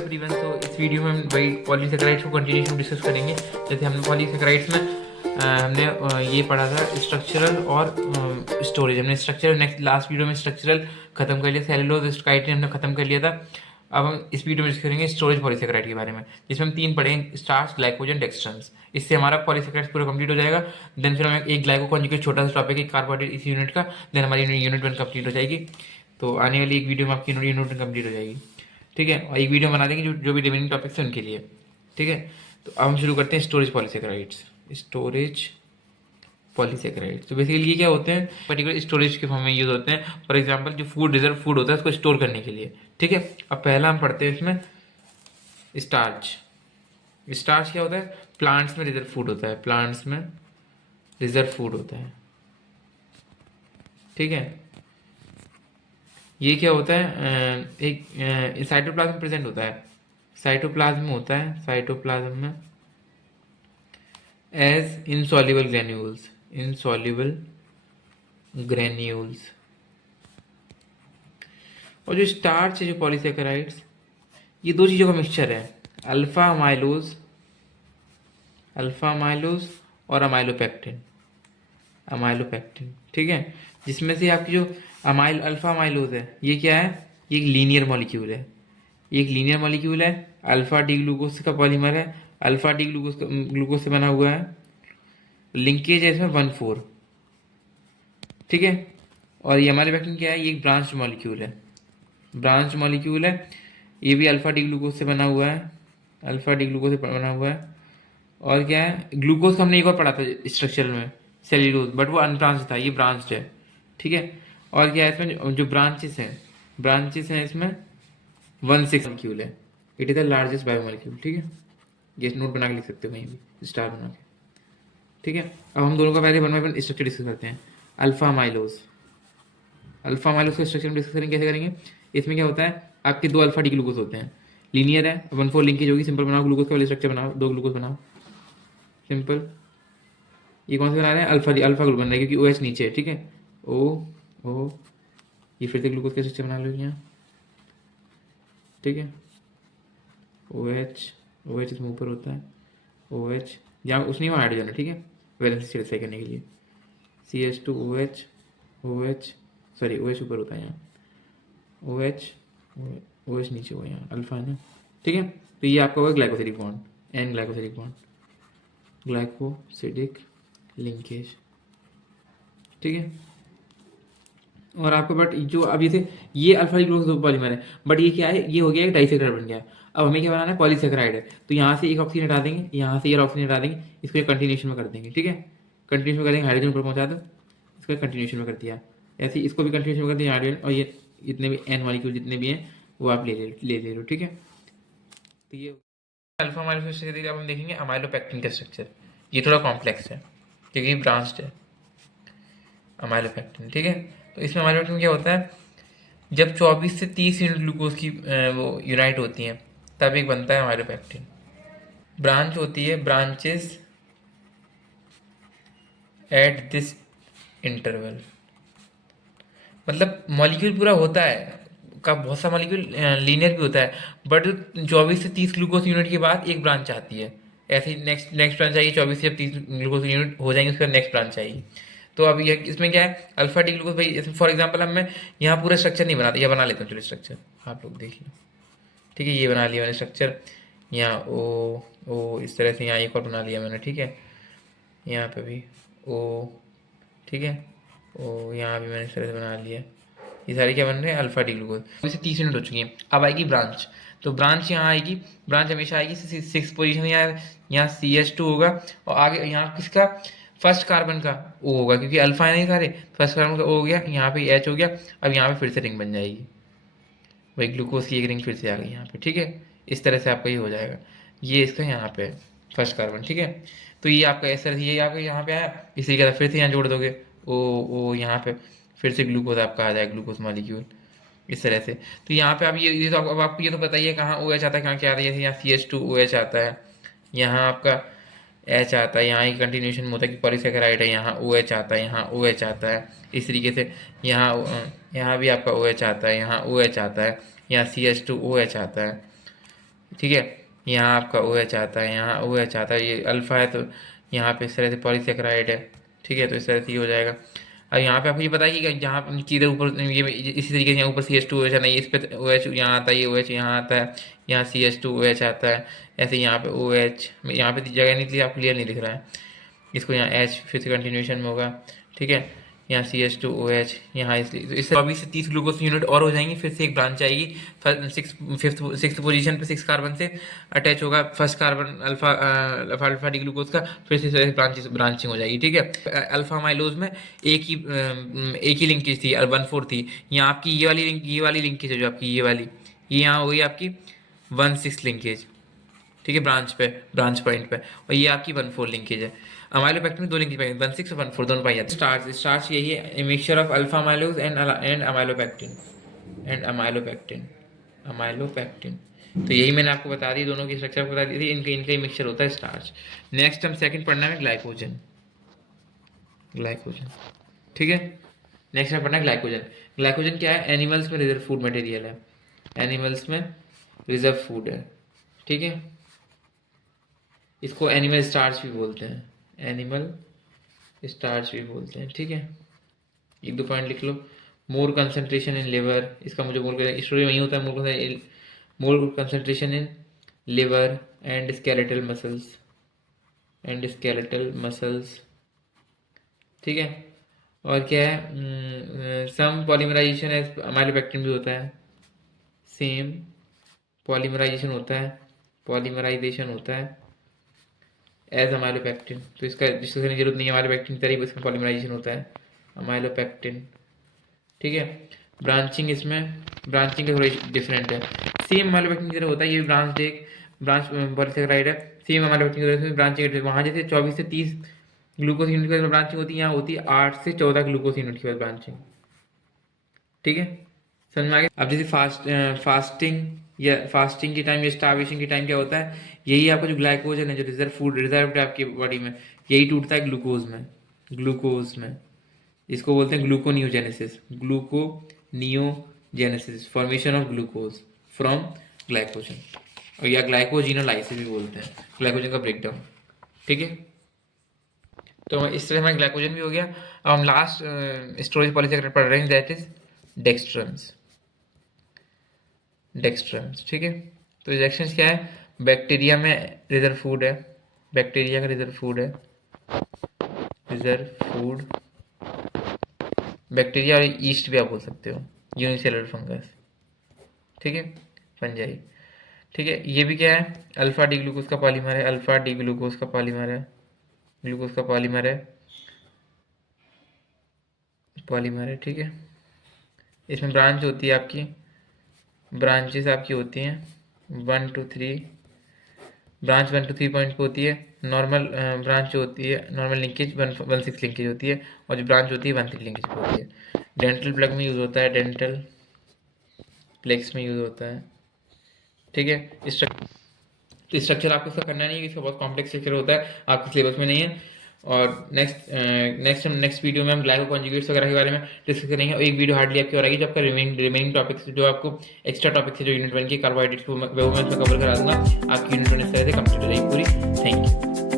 Everyone, तो इस video में हम वही पॉलीसेकेराइड्स को कंटिन्यूशन डिस्कस करेंगे। जैसे हमने पॉलीसेकेराइड्स में हमने ये पढ़ा था स्ट्रक्चरल और स्टोरेज। हमने स्ट्रक्चरल नेक्स्ट लास्ट वीडियो में स्ट्रक्चरल खत्म कर लिया, सेलुलोज काइटिन हमने खत्म कर लिया था। अब हम इस वीडियो में डिस्कस करेंगे स्टोरेज पॉलीसेकेराइड के बारे में, जिसमें हम 3 पढ़ेंगे, स्टार्च, ग्लाइकोजन, डेक्सट्रंस। इससे हमारा पॉलीसेकेराइड पूरा कंप्लीट हो जाएगा। देन फिर हम एक ग्लाइको कॉन्जुगेट छोटा सा टॉपिक है कार्बोहाइड्रेट इस यूनिट का, देन हमारी यूनिट 1 कंप्लीट हो जाएगी। तो आने वाली एक वीडियो में आपकी यूनिट 1 कंप्लीट हो जाएगी, ठीक है। और एक वीडियो बना देंगे जो भी रिमेनिंग टॉपिक्स हैं उनके लिए, ठीक है। तो अब हम शुरू करते हैं स्टोरेज पॉलीसेकेराइड्स। स्टोरेज पॉलीसेकेराइड्स तो बेसिकली ये क्या होते हैं, पर्टिकुलर स्टोरेज के फॉर्म में यूज होते हैं। फॉर एग्जांपल जो फूड रिजर्व फूड होता है उसको स्टोर करने के लिए, ठीक है। अब पहला हम पढ़ते हैं इसमें स्टार्च। स्टार्च क्या होता है? प्लांट्स में रिजर्व फूड होता है, प्लांट्स में रिजर्व फूड होता है, ठीक है। ये क्या होता है? एक साइटोप्लाज्म में प्रेजेंट होता है, साइटोप्लाज्म में होता है, साइटोप्लाज्म में as insoluble granules, insoluble granules. और जो स्टार्च है, जो पॉलीसेकेराइड्स, ये दो चीज़ों का मिक्सचर है, अल्फा अमाइलोज, अल्फा अमाइलोज और अमाइलोपेक्टिन, अमाइलोपेक्टिन, ठीक है। जिसमें से आपकी जो अल्फा अमाइलोज है, ये क्या है? ये एक लीनियर मॉलिक्यूल है, ये एक लीनियर मॉलिक्यूल है। अल्फा डी ग्लूकोज का पॉलीमर है, अल्फा डी ग्लूकोज से बना हुआ है। लिंकेज है इसमें 1,4, ठीक है। और ये हमारे पैक्टिन क्या है? ये एक ब्रांच मॉलिक्यूल है, ब्रांच मॉलिक्यूल है। ये भी अल्फा डी ग्लूकोज से बना हुआ है, अल्फा डी ग्लूकोज से बना हुआ है। और क्या है? ग्लूकोज का हमने एक और पढ़ा था स्ट्रक्चर में, सेल्यूलोज, बट वो अनब्रांच था, ये ब्रांच्ड है, ठीक है। और क्या है इसमें जो ब्रांचेस हैं, ब्रांचेस हैं इसमें 1,6 मॉलिक्यूल है। It is the largest biomolecule, ठीक है। ये नोट बना के लिख सकते हो कहीं भी, स्टार बना के, ठीक है। अब हम दोनों का पहले 1 बाय 1 स्ट्रक्चर डिस्कस करते हैं। अल्फा माइलोज, अल्फा माइलोज का स्ट्रक्चर डिस्कस करेंगे। कैसे करेंगे? इसमें क्या होता है? आपके 2 अल्फा डी ग्लूकोज होते हैं, लीनियर है, 1,4 लिंकेज होगी, सिंपल बनाओ, ग्लूकोज का वाले स्ट्रक्चर बनाओ, 2 ग्लूकोज बनाओ, सिंपल। ये कौन से बना रहे हैं? अल्फा अल्फा ग्रुप बन रहा है क्योंकि OH नीचे है, ठीक है। ओ, ये फिर से ग्लूकोज का स्ट्रक्चर बना लो यहाँ, ठीक है। OH इसमें ऊपर होता है, OH जहाँ उसमें वहाँ हाइड्रोजन है, ठीक है, वैलेंस सही करने के लिए। CH2OH, OH सॉरी OH ऊपर होता है यहाँ, OH नीचे हुआ यहाँ, अल्फा है ना, ठीक है। तो ये आपका होगा glycosidic bond, N glycosidic bond, glycosidic linkage, ठीक है। और आपका बट जो अब जैसे ये अल्फा ग्लूकोज पॉलीमर है, बट ये क्या है? ये हो गया एक डाइसेकेराइड बन गया। अब हमें क्या बनाना है? पॉलीसेकेराइड है, तो यहाँ से एक ऑक्सीजन हटा देंगे, यहाँ से ये ऑक्सीजन हटा देंगे, इसको एक कंटिन्यूशन में कर देंगे, ठीक है। कंटिन्यूशन में कर देंगे, हाइड्रोजन ऊपर पहुँचा दो, इसको कंटिन्यूशन में कर दिया। ऐसे ही इसको भी कंटिन्यूशन में कर दिया हाइड्रोजन, और ये जितने भी N मॉलिक्यूल जितने भी हैं वो आप ले लो, ठीक है। तो ये अल्फा अमाइलो स्ट्रक्चर। अब हम देखेंगे अमाइलोपेक्टिन का स्ट्रक्चर। ये थोड़ा कॉम्प्लेक्स है क्योंकि ब्रांच्ड है, अमाइलोपेक्टिन, ठीक है। तो इसमें अमाइलोपेक्टिन क्या होता है? जब 24 से 30 यूनिट ग्लूकोज की वो यूनाइट होती हैं तब एक बनता है अमाइलोपेक्टिन। ब्रांच होती है, ब्रांचेस एट दिस इंटरवल, मतलब मॉलिक्यूल पूरा होता है का, बहुत सा मॉलिक्यूल लीनियर भी होता है, बट 24 से 30 ग्लूकोज यूनिट के बाद एक ब्रांच आती है। ऐसे ही नेक्स्ट ब्रांच आएगी, 24 से जब 30 ग्लूकोज यूनिट हो जाएंगे उसके बाद नेक्स्ट ब्रांच आएगी। तो अब ये इसमें क्या है? अल्फा डी ग्लूकोज, भाई फॉर एग्जांपल हम मैं यहाँ पूरा स्ट्रक्चर नहीं बनाता, यह बना लेता हूँ, चलो स्ट्रक्चर आप लोग देख लो, ठीक है। ये बना लिया मैंने स्ट्रक्चर, यहाँ ओ इस तरह से, यहाँ एक और बना लिया मैंने, ठीक है। यहाँ पे भी ओ, ठीक है, ओ यहाँ भी मैंने इस तरह से बना लिया। ये सारे क्या बन रहे हैं? Alpha D glucose. इसे 30 यूनिट हो चुकी हैं। अब आएगी ब्रांच, तो ब्रांच यहाँ आएगी, ब्रांच हमेशा आएगी 6 पोजीशन, यहाँ CH2 होगा, और आगे यहाँ किसका? फर्स्ट कार्बन का O होगा, क्योंकि अल्फा है नहीं सारे, फर्स्ट कार्बन का O हो गया, यहाँ पे H हो गया। अब यहाँ पे फिर से रिंग बन जाएगी, वही ग्लूकोज की एक रिंग फिर से आ गई यहाँ पे, ठीक है। इस तरह से आपका ये हो जाएगा, ये इसका यहाँ पे फर्स्ट कार्बन, ठीक है। तो ये आपका इस तरह से ये आपका यहाँ पे आया, इसी के साथ फिर से यहाँ जोड़ दोगे, ओ यहाँ पे फिर से ग्लूकोज आपका आ जाएगा, ग्लूकोज मॉलिक्यूल, इस तरह से। तो यहाँ पे आप ये तो अब आपको ये तो बताइए कहाँ OH आता है, कहाँ क्या आता है। जैसे यहाँ CH2OH आता है, यहाँ आपका H आता है, यहाँ एक कंटिन्यूशन में होता है कि पॉलीसेकेराइड है, यहाँ OH आता है, यहाँ OH आता है, इस तरीके से यहाँ भी आपका OH आता है, यहाँ OH आता है, यहाँ CH2OH आता है, ठीक है। यहाँ आपका ओ एच आता है, यहाँ ओ एच आता है, ये अल्फ़ा है तो यहाँ पे इस तरह से पॉलीसेकेराइड है। ठीक है, तो इस तरह से ये हो जाएगा। और यहाँ पे आपको ये पता है कि जहाँ कि इधर ऊपर ये इसी तरीके से यहाँ ऊपर C H two O H है, नहीं इस पे ओ एच यहाँ आता है, ये ओ एच यहाँ आता है, यहाँ C H two O H आता है, ऐसे यहाँ पे ओ एच, यहाँ पे जगह नहीं थी, आप क्लियर नहीं दिख रहा है, इसको यहाँ एच फिर से कंटिन्यूशन में होगा। ठीक है, यहाँ C H two O H यहाँ, इसलिए तो इससे 24 से 30 ग्लूकोज यूनिट और हो जाएंगी। फिर से एक ब्रांच आएगी सिक्स पोजीशन पे 6 कार्बन से अटैच होगा first carbon alpha alpha D glucose का, फिर से ब्रांचिंग हो जाएगी। ठीक है, अल्फा माइलोज में एक ही लिंकेज थी, 1,4 थी। यहाँ आपकी ये वाली लिंकेज है जो आपकी ये वाली, ये यहाँ हो गई आपकी 1,6 लिंकेज। ठीक है, ब्रांच पॉइंट पे, और ये आपकी 1,4 लिंकेज है। अमाइलोपेक्टिन में 2 लिंकेज पाई, 1,6 और 1,4 दोनों पाई जाती है। स्टार्च यही है, mixture of alpha amylose and amylopectin. तो यही मैंने आपको बता दी, दोनों की स्ट्रक्चर बता दी थी, इनका मिक्सचर होता है स्टार्च। नेक्स्ट हम सेकंड पढ़ना है ग्लाइकोजन। ठीक है, नेक्स्ट में पढ़ना है ग्लाइकोजन। ग्लाइकोजन क्या है? एनिमल्स में रिजर्व फूड मटेरियल है, एनिमल्स में रिजर्व फूड है। ठीक है, इसको एनिमल स्टार्च भी बोलते हैं, एनिमल स्टार्च भी बोलते हैं। ठीक है, एक दो पॉइंट लिख लो। मोर कंसंट्रेशन इन लिवर, इसका मुझे मोर स्टोरी वही होता है, more concentration in liver and skeletal muscles. ठीक है, और क्या है, सम पॉलीमराइजेशन एज अमाइलोपेक्टिन भी होता है, सेम पॉलीमराइजेशन होता है एज अमाइलोपेक्टिन। तो इसका डिस्कस करने की जरूरत नहीं है, अमाइलोपेक्टिन की तरह इसका पॉलीमराइजेशन होता है अमाइलोपेक्टिन। ठीक है, ब्रांचिंग का थोड़ा डिफरेंट है, सेम अमाइलोपेक्टिन की तरह होता है, ये ब्रांच पॉलीसेकेराइड है, सेम अमाइलोपेक्टिन की तरह ब्रांचिंग। वहाँ जैसे 24 से 30 ग्लूकोज यूनिट के बाद ब्रांचिंग होती है, यहाँ होती है 8 से 14 ग्लूकोज यूनिट के बाद ब्रांचिंग। ठीक है, समझ में आ गया। अब जैसे फास्टिंग के टाइम या स्टार्वेशन के टाइम क्या होता है, यही आपका जो ग्लाइकोजन है, जो रिजर्व है आपकी बॉडी में, यही टूटता है ग्लूकोज में। इसको बोलते हैं gluconeogenesis, formation of glucose from glycogen, और या ग्लाइकोजिनोलाइसिस भी बोलते हैं, ग्लाइकोजन का ब्रेकडाउन। ठीक है, तो इस तरह हमारा ग्लाइकोजन भी हो गया। अब हम लास्ट स्टोरेज पॉलीसेकेराइड पढ़ रहे हैं, दैट इज डेक्स्ट्रम्स। ठीक है, तो रिएक्शंस क्या है, बैक्टीरिया में रिजर्व फूड है, बैक्टीरिया का रिजर्व फूड बैक्टीरिया, और ईस्ट भी आप बोल सकते हो, यूनिसेलुलर फंगस। ठीक है, फंजाई। ठीक है, ये भी क्या है, अल्फा डी ग्लूकोज का पॉलीमर है, ग्लूकोज का पॉलीमर है। ठीक है, इसमें ब्रांचेस आपकी होती हैं 1 to 3, ब्रांच 1 to 3 पॉइंट पे होती है। नॉर्मल ब्रांच जो होती है, नॉर्मल लिंकेज 1,6 लिंकेज होती है, और जो ब्रांच होती है 1,3 लिंकेज पे होती है। डेंटल प्लग में यूज़ होता है, डेंटल प्लेक्स में यूज़ होता है। ठीक है, स्ट्रक्चर आपको इसका करना नहीं है, इसका बहुत कॉम्प्लेक्स स्ट्रक्चर होता है, आपके सिलेबस में नहीं है। और नेक्स्ट वीडियो में हम ग्लाइको कॉन्जुगेट्स वगैरह के बारे में डिस्कस करेंगे, और एक वीडियो हार्डली आपकी और आएगी जो आपका रिमेनिंग टॉपिक्स, जो आपको एक्स्ट्रा टॉपिक्स है जो यूनिट 1 की कार्बोहाइड्रेट्स को मैं कवर करा दूंगा, आपकी यूनिट 1 इस तरह से कंप्लीट हो जाएगी पूरी। Thank you.